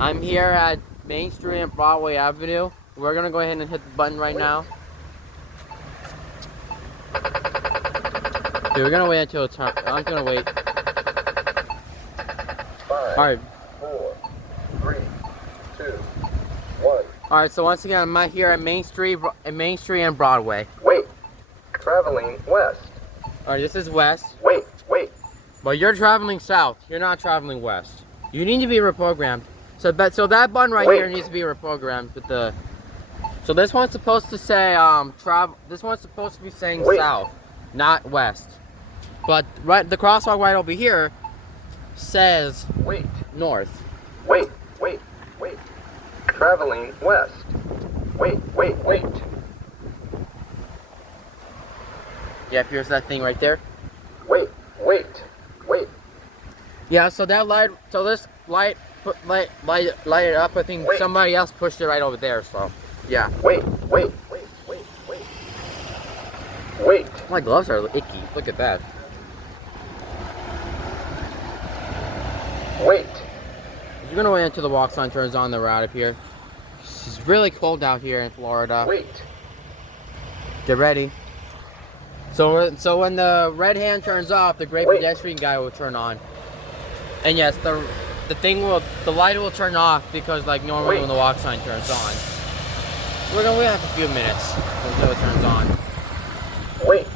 I'm here at Main Street and Broadway Avenue. We're gonna go ahead and hit the button right now. Dude, we're gonna wait until it's time. I'm gonna wait. 5, Alright. 4, 3, 2, 1. Alright, so once again, I'm out here at Main Street and Broadway. Wait. Traveling west. Alright, this is west. Wait. But you're traveling south. You're not traveling west. You need to be reprogrammed. So that button right here needs to be reprogrammed with the. So this one's supposed to say travel. This one's supposed to be saying south, not west. But the crosswalk right over here says north. Wait. Traveling west. Wait. Yep, here's that thing right there. Wait. Yeah, so that light, this light it up. I think somebody else pushed it right over there. So, yeah. Wait. My gloves are icky. Look at that. Wait. You're gonna wait until the walk sign turns on. The route up here. It's really cold out here in Florida. Wait. Get ready. So when the red hand turns off, the gray pedestrian guy will turn on. And yes, the light will turn off because like normally when the walk sign turns on. We're gonna have a few minutes until it turns on. Wait.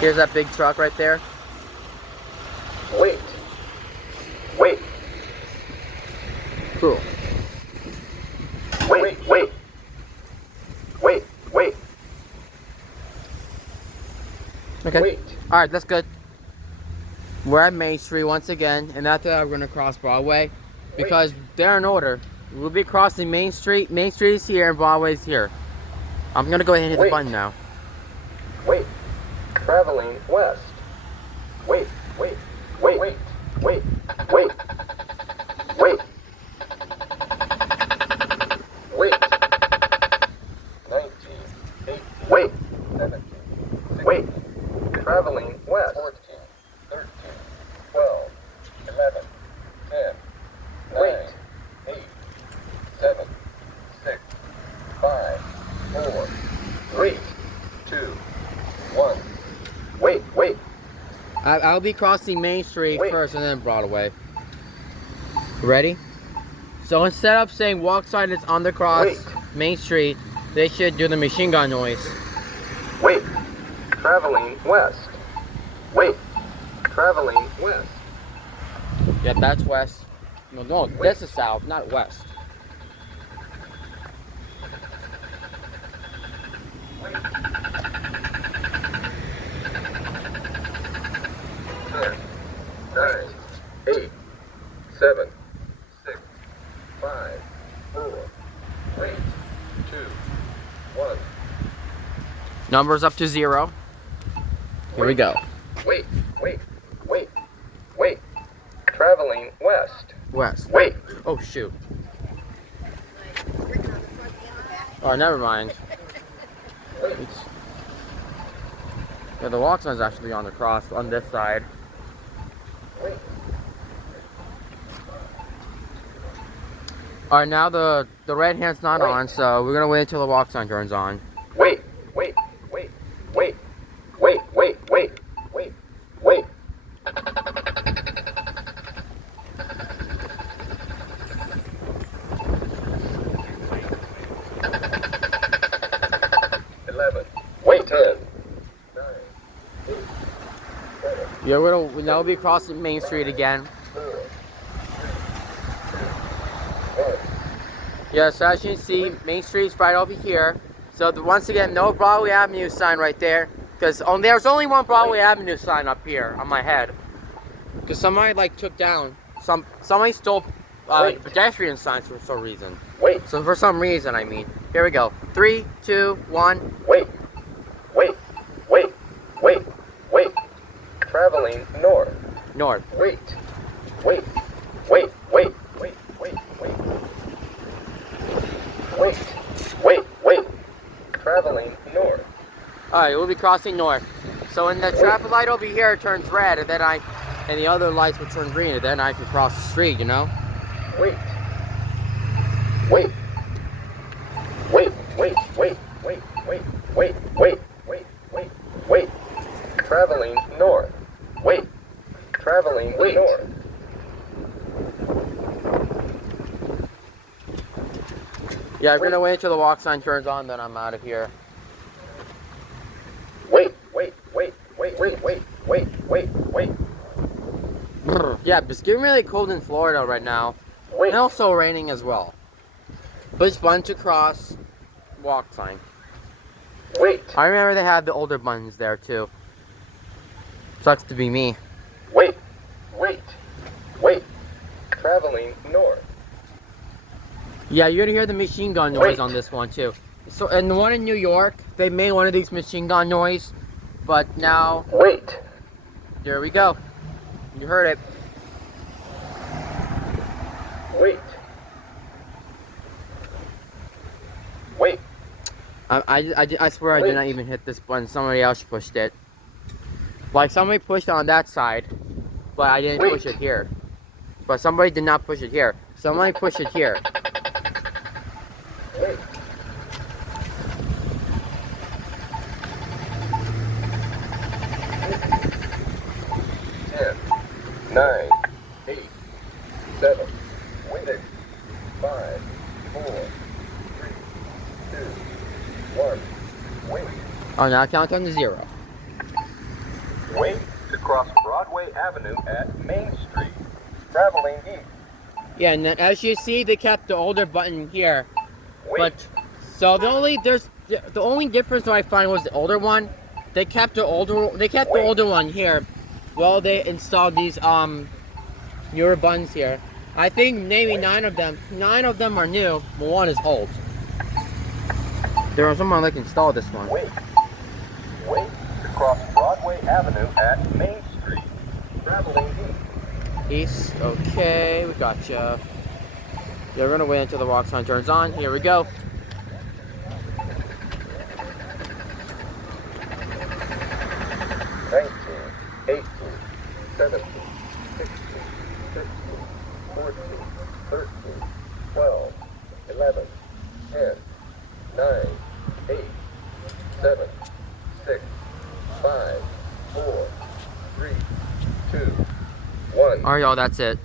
Here's that big truck right there. Wait. Cool. Wait. Okay. Wait. Alright, that's good. We're at Main Street once again, and after that we're gonna cross Broadway because they're in order. We'll be crossing Main Street. Main Street is here and Broadway's here. I'm gonna go ahead and hit the button now. Wait. Traveling west. Wait. 19. 8. Wait. 17. Wait. Traveling west. 14. 13. 12. 11. 10. 9. 8. 7. 6. 5. 4. 3. 2. 1. Wait. I'll be crossing Main Street first and then Broadway. Ready? So instead of saying walk sign is on the cross Main Street, they should do the machine gun noise. Wait. Traveling west. Wait. Traveling west. Yeah, that's west. No, this is south, not west. Wait. 10, 9, 8, 7, 6, 5, 4, 3, 2, 1. Numbers up to 0. Here we go. Wait. Traveling west. West. Wait. Oh shoot. Oh, never mind. Yeah, the walk sign is actually on the cross on this side. Alright, now the red hand's not on, so we're gonna wait until the walk sign turns on. Wait. 11. Wait. 10. 9. 8. 7. Yeah, we'll now be crossing Main Street again. 4. 3. 2. 1. Yeah, so as you can see, Main Street's right over here. So once again, no Broadway Avenue sign right there. Because there's only one Broadway Avenue sign up here on my head. Because somebody like took down, somebody stole pedestrian signs for some reason. So for some reason, I mean. Here we go. 3, 2, 1. Wait. Traveling north. North. Wait. Traveling north. Alright, we'll be crossing north. So when the traffic light over here turns red, and then and the other lights will turn green, and then I can cross the street, you know? Wait. Wait. Wait, wait, wait, wait, wait, wait, wait, wait, wait, wait. Traveling north. Wait. Traveling north. Yeah, I'm gonna wait until the walk sign turns on, then I'm out of here. Wait, wait, wait, wait, wait, wait, wait, wait, wait. Yeah, it's getting really cold in Florida right now. Wait. And also raining as well. But it's fun to cross walk sign. Wait. I remember they had the older buttons there too. Sucks to be me. Wait. Wait. Wait. Traveling north. Yeah, you're gonna hear the machine gun noise Wait. on this one too. So, and the one in New York, they made one of these machine gun noise, but now Wait. there we go. You heard it. Wait. Wait. I swear I Wait. did not even hit this button. Somebody else pushed it. Like somebody pushed it on that side, but I didn't push Wait. it here. But somebody did not push it here. Somebody pushed it here. Wait. Ten, 9, 8, 7, wait. 5, 4, 3, 2, 1. Wait. Oh, now count down to 0. Wait to cross Broadway Avenue at Main Street. Traveling east. Yeah, and then as you see, they kept the older button here. Wait. But so the only difference that I find was the older one. They kept the older one here. Well, they installed these newer buttons here. I think maybe 9 of them are new, but 1 is old. There was someone like installed this one. Wait. Wait to cross Broadway Avenue at Main Street. Traveling east. East, okay, we gotcha. Yeah, we're gonna wait until the walk sign turns on. Here we go. Nineteen, 18, 17, 16, 15, 14, 13, 12, 11, 10, 9, 8, 7, 6, 5, 4, 3, 2, 1. Alright, y'all, that's it.